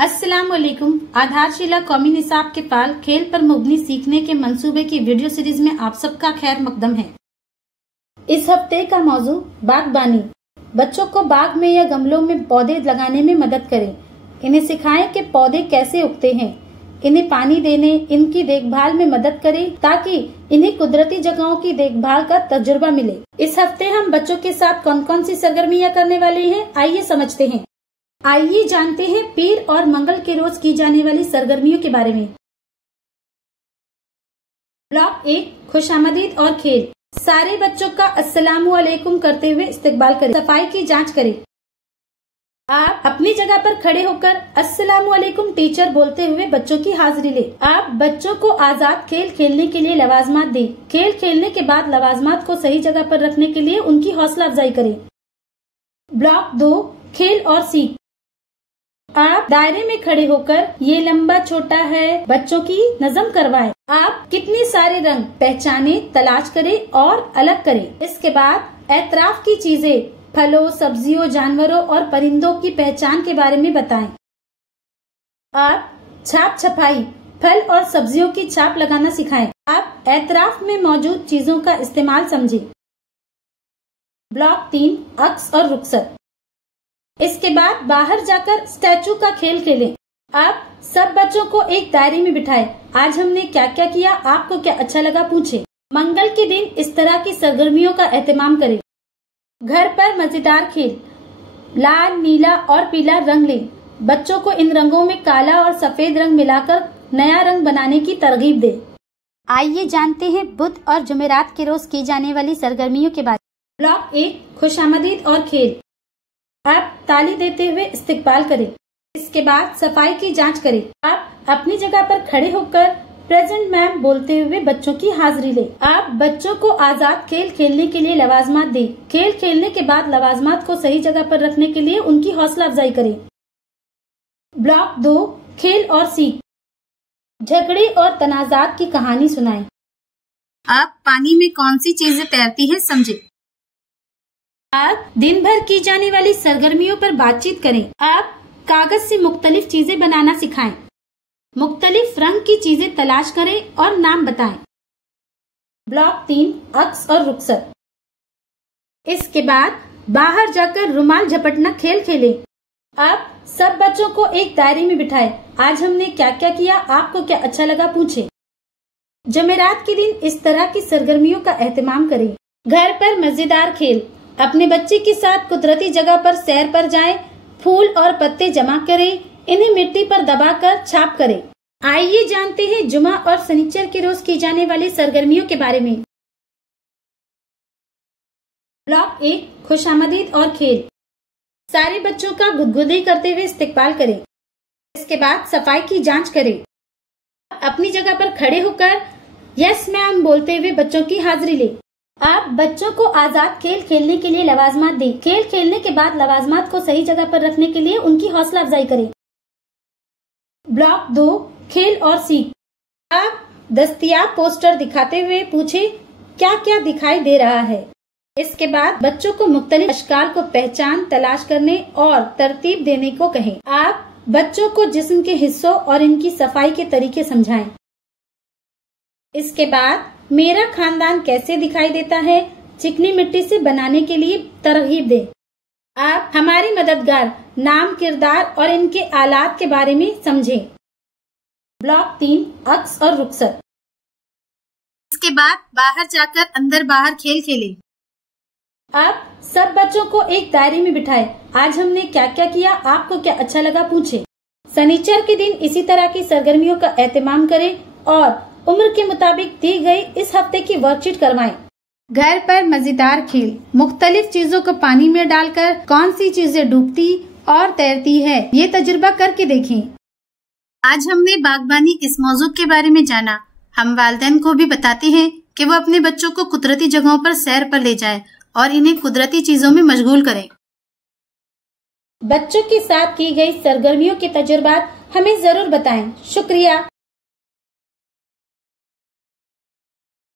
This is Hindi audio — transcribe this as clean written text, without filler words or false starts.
अस्सलामुअलैकुम। आधारशिला कौमी निसाब के पाल खेल पर मुबनी सीखने के मंसूबे की वीडियो सीरीज में आप सबका खैर मकदम है। इस हफ्ते का मौजू बागबानी। बच्चों को बाग में या गमलों में पौधे लगाने में मदद करें। इन्हें सिखाएं कि पौधे कैसे उगते हैं। इन्हें पानी देने, इनकी देखभाल में मदद करें ताकि इन्हें कुदरती जगहों की देखभाल का तजुर्बा मिले। इस हफ्ते हम बच्चों के साथ कौन कौन सी सरगर्मियां करने वाले हैं, आइए समझते हैं। आइए जानते हैं पीर और मंगल के रोज की जाने वाली सरगर्मियों के बारे में। ब्लॉक 1, खुशामदीद और खेल। सारे बच्चों का अस्सलामु अलैकुम करते हुए इस्तकबाल करें। सफाई की जांच करें। आप अपनी जगह पर खड़े होकर अस्सलामु अलैकुम टीचर बोलते हुए बच्चों की हाजिरी ले। आप बच्चों को आजाद खेल खेलने के लिए लवाजमात दें। खेल खेलने के बाद लवाजमात को सही जगह पर रखने के लिए उनकी हौसला अफजाई करें। ब्लॉक 2, खेल और सीख। आप दायरे में खड़े होकर ये लंबा छोटा है बच्चों की नज़म करवाएं। आप कितने सारे रंग पहचाने, तलाश करें और अलग करें। इसके बाद एतराफ की चीजें, फलों, सब्जियों, जानवरों और परिंदों की पहचान के बारे में बताएं। आप छाप छपाई, फल और सब्जियों की छाप लगाना सिखाएं। आप एतराफ में मौजूद चीजों का इस्तेमाल समझें। ब्लॉक 3, अक्स और रुखसत। इसके बाद बाहर जाकर स्टैचू का खेल खेलें। आप सब बच्चों को एक दायरे में बिठाएं। आज हमने क्या क्या किया, आपको क्या अच्छा लगा पूछे। मंगल के दिन इस तरह की सरगर्मियों का एहतमाम करें। घर पर मजेदार खेल, लाल, नीला और पीला रंग लें। बच्चों को इन रंगों में काला और सफेद रंग मिलाकर नया रंग बनाने की तरगीब दें। आइए जानते हैं बुध और जुमेरात के रोज की जाने वाली सरगर्मियों के बारे में। ब्लॉक 1, खुशामदीद और खेल। आप ताली देते हुए इस्तकबाल करें। इसके बाद सफाई की जांच करें। आप अपनी जगह पर खड़े होकर प्रेजेंट मैम बोलते हुए बच्चों की हाजिरी लें। आप बच्चों को आजाद खेल खेलने के लिए लवाजमात दें। खेल खेलने के बाद लवाजमात को सही जगह पर रखने के लिए उनकी हौसला अफजाई करें। ब्लॉक 2, खेल और सीख। झगड़े और तनाजात की कहानी सुनाएं। आप पानी में कौन सी चीजें तैरती है समझें। आप दिन भर की जाने वाली सरगर्मियों पर बातचीत करें। आप कागज से मुख्तलिफ चीजें बनाना सिखाएं। मुख्तलिफ रंग की चीजें तलाश करें और नाम बताएं। ब्लॉक 3, अक्स और रुखसत। इसके बाद बाहर जाकर रुमाल झपटना खेल खेलें। आप सब बच्चों को एक दायरे में बिठाएं। आज हमने क्या क्या किया, आपको क्या अच्छा लगा पूछे। जुमेरात के दिन इस तरह की सरगर्मियों का एहतमाम करें। घर पर मजेदार खेल, अपने बच्चे के साथ कुदरती जगह पर सैर पर जाएं। फूल और पत्ते जमा करें। इन्हें मिट्टी पर दबाकर छाप करें। आइए जानते हैं जुमा और शनिचर के रोज की जाने वाली सरगर्मियों के बारे में। ब्लॉक 1, खुशामदीद और खेल। सारे बच्चों का गुदगुदी करते हुए इस्तकबाल करें। इसके बाद सफाई की जांच करें। अपनी जगह पर खड़े होकर यस मैम बोलते हुए बच्चों की हाजिरी लें। आप बच्चों को आजाद खेल खेलने के लिए लवाजमात दें। खेल खेलने के बाद लवाजमात को सही जगह पर रखने के लिए उनकी हौसला अफजाई करें। ब्लॉक 2, खेल और सीख। आप दस्तयाब पोस्टर दिखाते हुए पूछे क्या क्या दिखाई दे रहा है। इसके बाद बच्चों को मुख्तलिफ अशकाल को पहचान, तलाश करने और तरतीब देने को कहें। आप बच्चों को जिस्म के हिस्सों और इनकी सफाई के तरीके समझाएं। इसके बाद मेरा खानदान कैसे दिखाई देता है चिकनी मिट्टी से बनाने के लिए तरगीब दें। आप हमारी मददगार नाम, किरदार और इनके आलात के बारे में समझें। ब्लॉक 3, अक्स और रुखसत। इसके बाद बाहर जाकर अंदर बाहर खेल खेलें। आप सब बच्चों को एक दायरे में बिठाएं। आज हमने क्या क्या किया, आपको क्या अच्छा लगा पूछे। शनिचर के दिन इसी तरह की सरगर्मियों का एहतमाम करें और उम्र के मुताबिक दी गई इस हफ्ते की वर्कशीट करवाएं। घर पर मजेदार खेल, मुख्तलिफ चीजों को पानी में डालकर कौन सी चीजें डूबती और तैरती है, ये तजुर्बा करके देखें। आज हमने बागबानी इस मौजू के बारे में जाना। हम वालिदैन को भी बताते हैं कि वो अपने बच्चों को कुदरती जगहों पर सैर पर ले जाएं और इन्हें कुदरती चीजों में मशगूल करें। बच्चों के साथ की गई सरगर्मियों के तजुर्बात हमें जरूर बताएं। शुक्रिया।